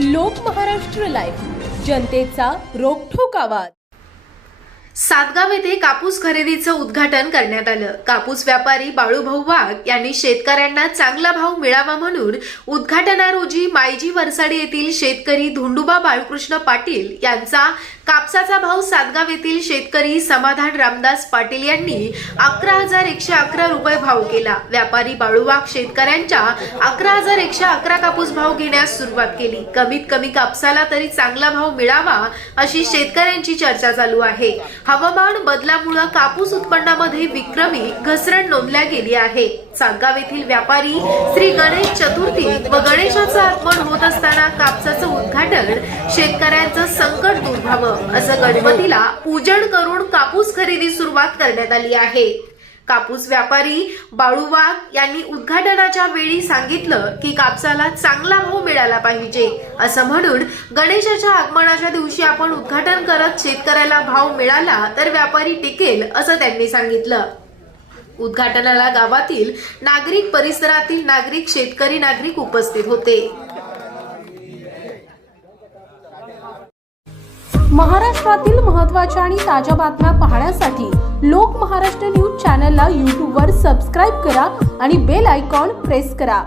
लोक महाराष्ट्र लाईव्ह. जनतेचा रोखोक आवाज. सातगाव येथे कापूस खरेदीचं उद्घाटन करण्यात आलं. कापूस व्यापारी बाळूभाऊ वाघ यांनी शेतकऱ्यांना चांगला भाव मिळावा म्हणून उद्घाटनारोजी मायजी वरसाडी येथील शेतकरी धुंडुबा बाळकृष्ण पाटील यांचा कापसाचा भाव सातगाव येथील शेतकरी समाधान रामदास पाटील यांनी अकरा हजार एकशे अकरा रुपये भाव केला. व्यापारी बाळूवाघ शेतकऱ्यांच्या अकरा हजार एकशे अकरा कापूस भाव घेण्यास सुरुवात केली. कमीत कमी कापसाला तरी चांगला भाव मिळावा अशी शेतकऱ्यांची चर्चा चालू आहे. हवामान बदलामुळे कापूस उत्पन्नामध्ये विक्रमी घसरण नोंदल्या गेली आहे. सातगाव येथील व्यापारी श्री गणेश चतुर्थी व गणेशाचं आगमन होत असताना कापसाचं उद्घाटन शेतकऱ्यांचं संकट दूर व्हावं. असं गणपतीला पूजन करून कापूस खरेदी सुरुवात करण्यात आली आहे. कापूस व्यापारी बाळूवाघ यांनी उद्घाटनाच्या वेळी सांगितलं की कापसाला चांगला भाव मिळाला पाहिजे. असं म्हणून गणेशाच्या आगमनाच्या दिवशी आपण उद्घाटन करत शेतकऱ्याला भाव मिळाला तर व्यापारी टिकेल असं त्यांनी सांगितलं. उद्घाटनाला गावातील नागरिक परिसरातील नागरिक शेतकरी नागरिक उपस्थित होते. महाराष्ट्रातील महत्त्वाच्या आणि ताज्या बातम्या पाहण्यासाठी लोक महाराष्ट्र न्यूज चॅनलला यूट्यूबवर सबस्क्राईब करा आणि बेल आयकॉन प्रेस करा.